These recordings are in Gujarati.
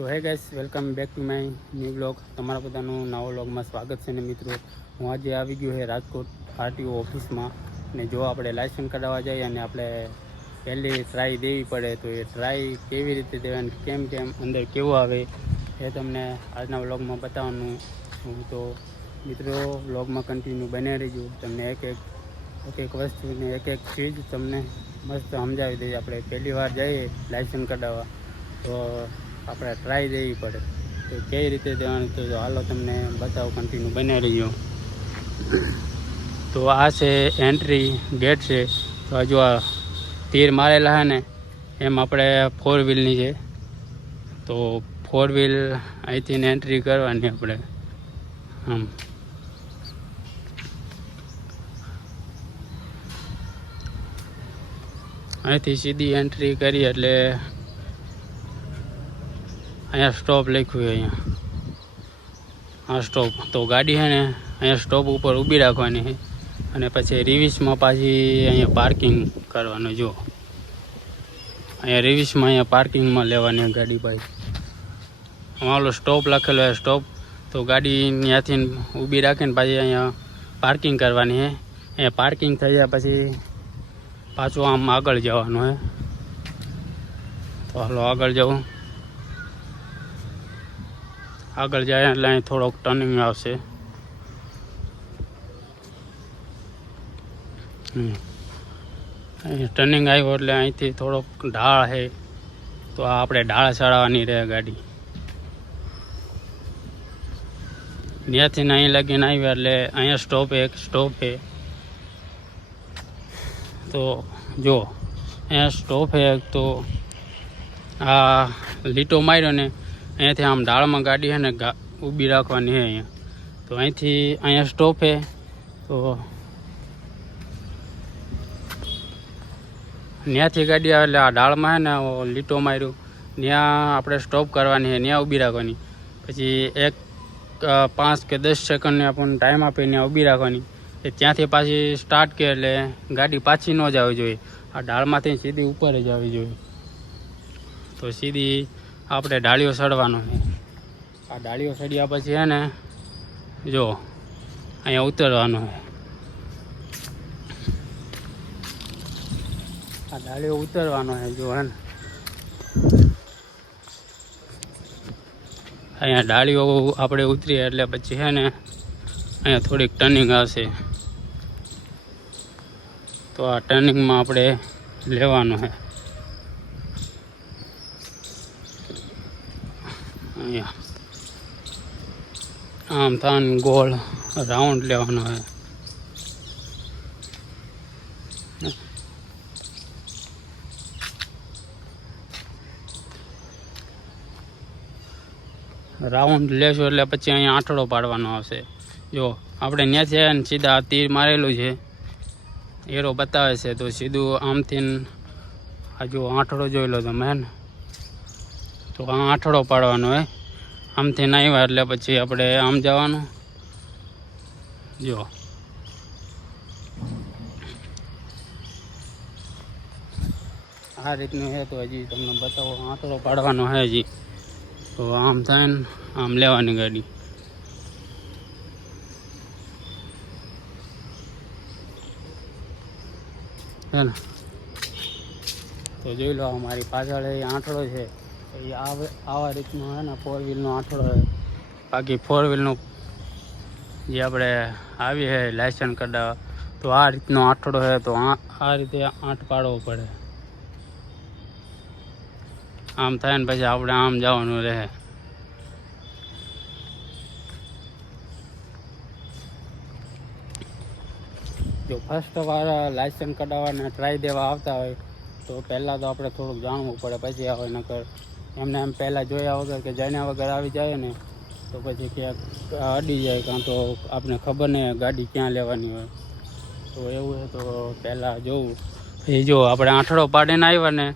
સો હે guys, welcome back to my new blog. તમારા બધાનું નવો વ્લોગમાં સ્વાગત છે. ને મિત્રો, હું આજે આવી ગયો છે રાજકોટ આરટીઓ ઓફિસમાં. ને જો આપણે લાયસન્સ કઢાવવા જઈએ અને આપણે પહેલી ટ્રાય દેવી પડે, તો એ ટ્રાય કેવી રીતે દેવાની, કેમ અંદર કેવું આવે એ તમને આજના વ્લોગમાં બતાવવાનું હું. તો મિત્રો, વ્લોગમાં કન્ટિન્યુ બને રહીજો. તમને એક એક વસ્તુને એક ચીજ તમને મસ્ત સમજાવી દઈએ. આપણે પહેલી વાર જઈએ લાયસન્સ કઢાવવા તો આપણે ટ્રાય દેવી પડે, તો કઈ રીતે દેવાની, તો હાલો તમને બતાવો, કન્ટિન્યુ બને રહીજો. તો આ છે એન્ટ્રી ગેટ છે. તો હજુ આ તીર મારેલા છે ને, એમ આપણે 4 વ્હીલની છે. તો 4 વ્હીલ અહીંથી એન્ટ્રી કરવાની આપણે આમ. અહીંથી સીધી એન્ટ્રી કરી એટલે અહીંયા સ્ટોપ લખ્યું છે. અહીંયા સ્ટોપ, તો ગાડી છે ને અહીંયા સ્ટોપ ઉપર ઊભી રાખવાની છે. અને પછી રિવિસમાં પાછી અહીંયા પાર્કિંગ કરવાનું. જો અહીંયા રિવિસમાં અહીંયા પાર્કિંગમાં લેવાની ગાડી પાછી. ઓલો સ્ટોપ લખેલો છે સ્ટોપ, તો ગાડી ત્યાંથી ઊભી રાખીને પાછી અહીંયા પાર્કિંગ કરવાની છે. અહીંયા પાર્કિંગ થઈ જાય પછી પાછું આમ આગળ જવાનું છે. તો હાલો આગળ જવું. આગળ જાય એટલે અહીં થોડોક ટર્નિંગ આવશે. અહીં ટર્નિંગ આવ્યો એટલે અહીંથી થોડોક ઢાળ છે, તો આ આપણે ઢાળ ચડાવવાની રહે ગાડી. ત્યાંથી અહીં લગીને આવ્યા એટલે અહીંયા સ્ટોપ છે. તો જો અહીંયા સ્ટોપ છે, તો આ લીટો માર્યો ને અહીંયાથી આમ ઢાળમાં ગાડી છે ને ઊભી રાખવાની છે અહીંયા. તો અહીંયા સ્ટોપ છે. તો ત્યાંથી ગાડી આવે એટલે આ ઢાળમાં છે ને લીટો માર્યું, ત્યાં આપણે સ્ટોપ કરવાની છે, ત્યાં ઊભી રાખવાની. પછી 5 કે 10 સેકન્ડને આપણને ટાઈમ આપે ત્યાં ઊભી રાખવાની. એ ત્યાંથી પાછી સ્ટાર્ટ કરે એટલે ગાડી પાછી ન જ આવી જોઈએ. આ ઢાળમાંથી સીધી ઉપર જ આવી જોઈએ. તો સીધી આપણે ડાળીઓ ચડવાનો છે. આ ડાળીઓ ચડ્યા પછી છે ને, જો અહીંયા ઉતરવાનો છે. આ ડાળીઓ ઉતરવાનો છે, જો હે ને અહીંયા ડાળીઓ આપણે ઉતરીએ એટલે પછી છે ને અહીંયા થોડીક ટર્નિંગ આવશે. તો આ ટર્નિંગમાં આપણે લેવાનું છે. અહીંયા આમ થાન ગોળ રાઉન્ડ લેવાનો છે. રાઉન્ડ લેશો એટલે પછી અહીંયા આંટડો પાડવાનો આવશે. જો આપણે ત્યાંથી ને સીધા તીર મારેલું છે, એરો બતાવે છે. તો સીધું આમથી હજુ આંટડો જોઈ લો તમે, હે ને. તો આ આંટડો પાડવાનો હોય. આમથી ના આવ્યા એટલે પછી આપણે આમ જવાનું. જો આ રીતનું છે. તો હજી તમને બતાવો, આંટડો પાડવાનો છે હજી. તો આમ થાય ને આમ લેવાની ગાડી. હે ને. તો જોઈ લો, અમારી પાછળ એ આંટડો છે. એ આવા રીતનો છે ને 4 વ્હીલનો આંટડો છે. બાકી 4 વ્હીલનું જે આપણે આવી છે લાયસન્સ કઢાવવા, તો આ રીતનો આંટડો છે. તો આ રીતે આંટ પાડવો પડે. આમ થાય ને પછી આપણે આમ જવાનું રહે. જો ફર્સ્ટ વાર લાયસન્સ કઢાવવાના ટ્રાય દેવા આવતા હોય તો પહેલાં તો આપણે થોડુંક જાણવું પડે, પછી આવે. નકર એમને એમ પહેલાં જોયા વગર કે જાણ્યા વગર આવી જાય ને, તો પછી ક્યાંક અડી જાય, કાં તો આપણે ખબર નહીં ગાડી ક્યાં લેવાની હોય. તો એવું છે. તો પહેલાં જોવું. એ જો આપણે આંઠડો પાડીને આવ્યા ને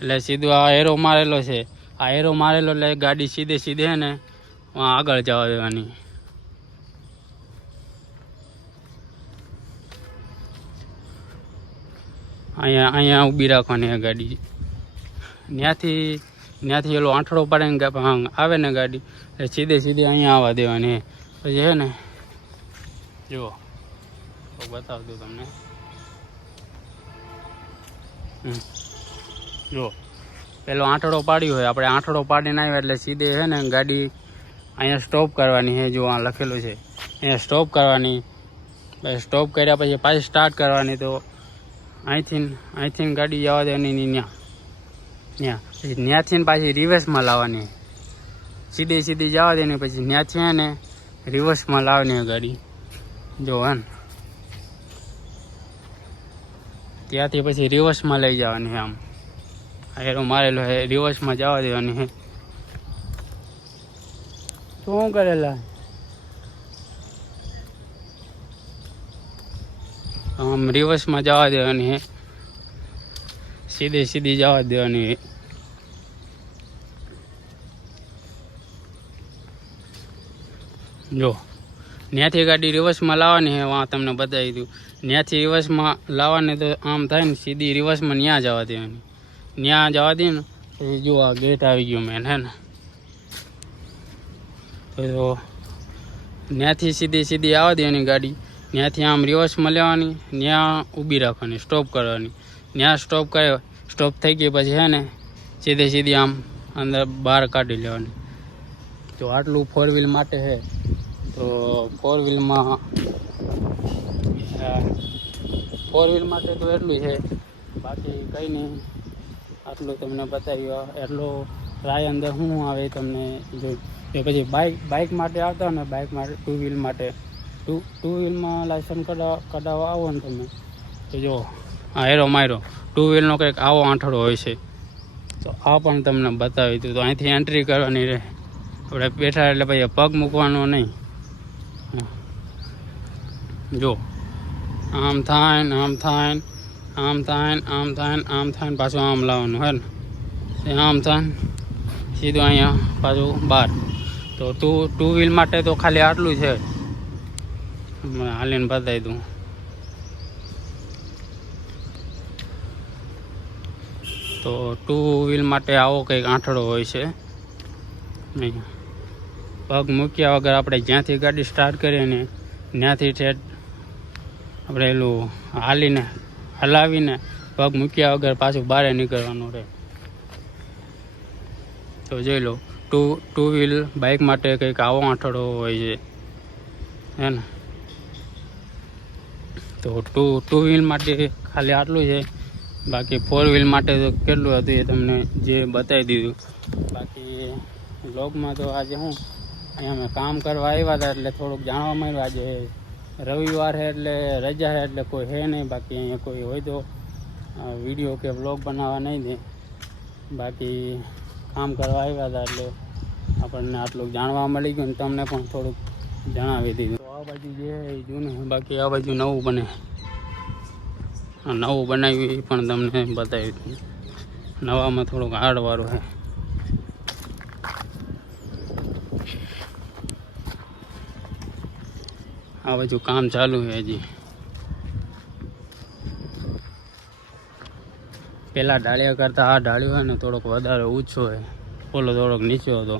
એટલે સીધું આ એરો મારેલો છે. આ એરો મારેલો એટલે ગાડી સીધે છે ને આગળ જવા દેવાની. અહીંયા ઊભી રાખવાની આ ગાડી. ત્યાંથી ત્યાંથી એલો આંઠડો પાડીને આવે ને ગાડી એટલે સીધે અહીંયા આવવા દેવાની. પછી છે ને જુઓ તો બતાવી દઉં તમને. જુઓ પેલો આંઠડો પાડ્યો હોય, આપણે આંઠડો પાડીને આવ્યા એટલે સીધે છે ને ગાડી અહીંયા સ્ટોપ કરવાની છે. જો આ લખેલું છે અહીંયા સ્ટોપ કરવાની. સ્ટોપ કર્યા પછી પાછી સ્ટાર્ટ કરવાની. તો અહીંથી ગાડી જવા દેવાની ત્યાં પછી ત્યાંથી પાછી રિવર્સમાં લાવવાની. સીધી જવા દેની પછી ત્યાંથી ને રિવર્સમાં લાવવાની હોય ગાડી. જો હે ને ત્યાંથી પછી રિવર્સમાં લઈ જવાની. આમ એરો મારેલો હે, રિવર્સમાં જવા દેવાની હે. શું કરેલા આમ રિવર્સમાં જવા દેવાની હે, સીધી જવા દેવાની હે. જો ત્યાંથી ગાડી રિવર્સમાં લાવવાની હે, વાં તમને બતાવી દઉં. ત્યાંથી રિવર્સમાં લાવવાની તો આમ થાય ને સીધી રિવર્સમાં ત્યાં જવા દેવાની. ત્યાં જવા દે ને પછી જો આ ગેટ આવી ગયો મેન હે ને. તો ત્યાંથી સીધી આવવા દેવાની ગાડી. ત્યાંથી આમ રિવર્સમાં લેવાની, ત્યાં ઊભી રાખવાની, સ્ટોપ કરવાની. ત્યાં સ્ટોપ થઈ ગઈ પછી હે ને સીધી આમ અંદર બહાર કાઢી લેવાની. તો આટલું 4 વ્હીલ માટે છે. તો 4 વ્હીલ માટે તો એટલું છે, બાકી કંઈ નહીં. આટલું તમને બતાવ્યું. એટલો ટ્રાય અંદર શું આવે તમને જોઈ. તો પછી બાઇક માટે આવતા ને, બાઇક માટે 2 વ્હીલ માટે ટુ વ્હીલમાં લાયસન્સ કઢાવવા આવો ને તમે તો જો આ હેરો માર્યો 2 વ્હીલનો કંઈક આવો આંઠડો હોય છે. તો આ પણ તમને બતાવી દઉં. તો અહીંથી એન્ટ્રી કરવાની રહે. આપણે બેઠા એટલે પછી પગ મૂકવાનો નહીં. જો આમ થાય પાછું આમ લાવવાનું હે ને. આમ થાય સીધું અહીંયા પાછું બહાર. તો 2 વ્હીલ માટે તો ખાલી આટલું છે. હાલીને બતાવી દઉં. તો 2 વ્હીલ માટે આવો કંઈક આંઠડો હોય છે. નહીં પગ મૂક્યા વગર આપણે જ્યાંથી ગાડી સ્ટાર્ટ કરીએ ને ત્યાંથી ઠેઠ આપણે એલું હલાવીને પગ મૂક્યા વગર પાછું બહાર નીકળવાનું રહે. તો જોઈ લો 2 વ્હીલ બાઇક માટે કંઈક આવો આંઠડો હોય છે હે ને. તો 2 વ્હીલ માટે ખાલી આટલું છે. બાકી 4 વ્હીલ માટે તો કેટલું હતું એ તમને જે બતાવી દીધું. બાકી બ્લોગમાં તો આજે અહીંયા અમે કામ કરવા આવ્યા હતા એટલે થોડુંક જાણવા મળ્યું. આજે રવિવાર છે એટલે રજા છે એટલે કોઈ છે નહીં. બાકી અહીંયા કોઈ હોય તો વિડીયો કે બ્લોગ બનાવવા નહીં દે. બાકી કામ કરવા આવ્યા હતા એટલે આપણને આટલું જાણવા મળી ગયું ને તમને પણ થોડુંક જણાવી દીધું. તો આ બાજુ જે એ જૂનું, બાકી આ બાજુ નવું બને. નવું બનાવ્યું એ પણ તમને બતાવી દીધું. નવામાં થોડુંક હાર્ડવાળું છે. આ બાજુ કામ ચાલુ છે હજી. પેલા ડાળિયા કરતાં આ ડાળિયો હોય ને થોડોક વધારે ઊંચો હોય, ઓલો થોડોક નીચો હતો.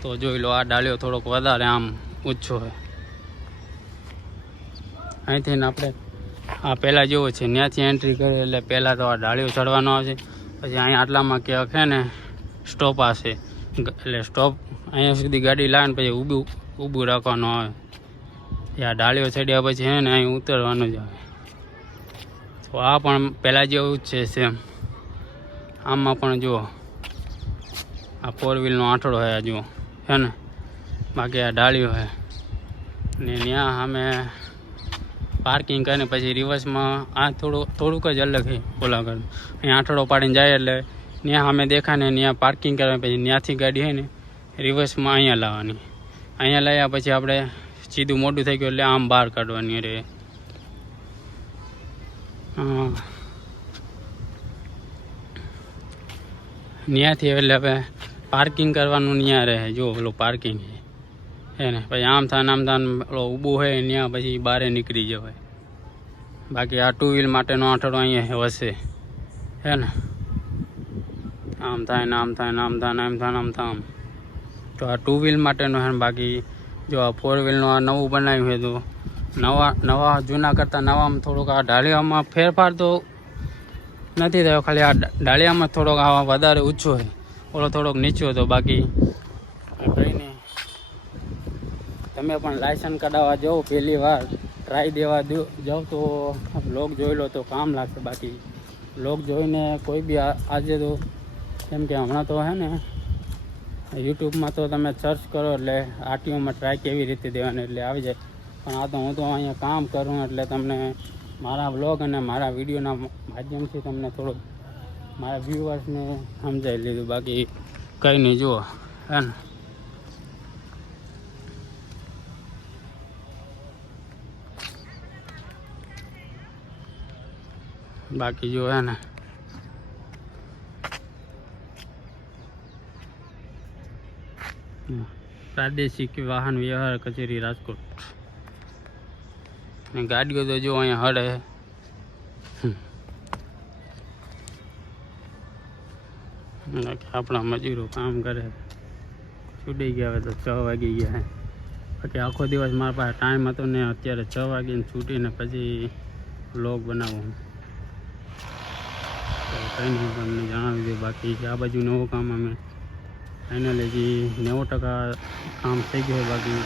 તો જોઈ લો આ ડાળિયો થોડોક વધારે આમ ઊંચો હોય. અહીંથી આપણે આ પહેલાં જેવો છે ત્યાંથી એન્ટ્રી કરીએ એટલે પહેલાં તો આ ડાળિયો ચડવાનો આવશે. પછી અહીંયા આટલામાં ક્યાંક છે ને સ્ટોપ આવશે. એટલે સ્ટોપ અહીંયા સુધી ગાડી લાવે ને પછી ઊભું રાખવાનું આવે. આ ડાળીઓ ચડ્યા પછી હે ને અહીં ઉતરવાનું જ આવે. તો આ પણ પહેલાં જેવું જ છે સેમ. આમાં પણ જુઓ આ 4 વ્હીલનો આંઠડો છે જુઓ હે ને. બાકી આ ડાળીઓ છે ને ત્યાં અમે પાર્કિંગ કરીને પછી રિવર્સમાં આ થોડુંક જ અલગ છે ઓલા ઘર. અહીંયા આંઠડો પાડીને જાય એટલે ત્યાં અમે દેખાય ને ત્યાં પાર્કિંગ કરવા પછી ત્યાંથી ગાડી છે ને રિવર્સમાં અહીંયા લાવવાની. અહીંયા લાવ્યા પછી આપણે સીધું મોટું થઈ ગયું એટલે આમ બહાર કાઢવાની રહે. ત્યાંથી એટલે હવે પાર્કિંગ કરવાનું ત્યાં રહે. જો પેલું પાર્કિંગ છે ને પછી આમ થાય ઓલો ઊભું હોય ત્યાં પછી બહાર નીકળી જવાય. બાકી આ 2 વ્હીલ માટેનો આંટડો અહીંયા વસે હે ને, આમ થાય ને આમ થાય ને આમ થાય ને આમ થાય ને આમ થાય આમ. તો આ 2 વ્હીલ માટેનો હે ને. બાકી જો આ 4 વ્હીલનું આ નવું બનાવ્યું હોય તો નવા જૂના કરતાં નવામાં થોડુંક આ ઢાળિયામાં ફેરફાર તો નથી થયો, ખાલી આ ઢાળિયામાં થોડોક આ વધારે ઊંચો છે, ઓલો થોડોક નીચો હતો. બાકી કંઈ નહીં, તમે પણ લાયસન્સ કઢાવવા જાઓ પહેલી વાર ટ્રાય દેવા જાઓ તો બ્લોગ જોઈ લો તો કામ લાગશે. બાકી બ્લોગ જોઈને કોઈ બી આજે તો કેમ કે હમણાં તો હે ને યુટ્યુબમાં તો તમે સર્ચ કરો એટલે આરટીઓમાં ટ્રાય કેવી રીતે દેવાની એટલે આવી જાય. પણ આ તો હું તો અહીંયા કામ કરું એટલે તમને મારા બ્લોગ અને મારા વિડીયોના માધ્યમથી તમને થોડુંક મારા વ્યુઅર્સને સમજાવી લીધું. બાકી કંઈ નહીં, જુઓ હે ને. બાકી જો હે ને પ્રાદેશિક વાહન વ્યવહાર કચેરી રાજકોટ. ગાડીઓ તો જો અહીંયા હડે. આપણા મજૂરો કામ કરે, છૂટી ગયા હવે તો 6 વાગી ગયા. બાકી આખો દિવસ મારા પાસે ટાઈમ હતો ને અત્યારે 6 વાગીને છૂટીને પછી વ્લોગ બનાવું. કંઈ નહીં, તમને જણાવી દઉં. બાકી આ બાજુ નવું કામ અમે ફાઇનલી હજી 90% કામ થઈ ગયું. બાકી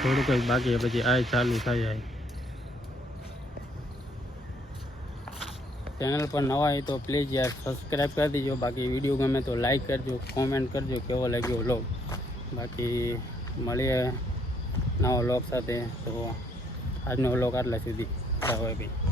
થોડુંક જ બાકી, પછી આ ચાલુ થઈ જાય. ચેનલ પર નવા હોય તો પ્લીઝ યાર સબસ્ક્રાઈબ કરી દેજો. બાકી વિડીયો ગમે તો લાઈક કરજો, કોમેન્ટ કરજો કેવો લાગ્યો વ્લોગ. બાકી મળીએ નવા વ્લોગ સાથે. તો આજનો વ્લોગ આટલા સુધી. ભાઈ.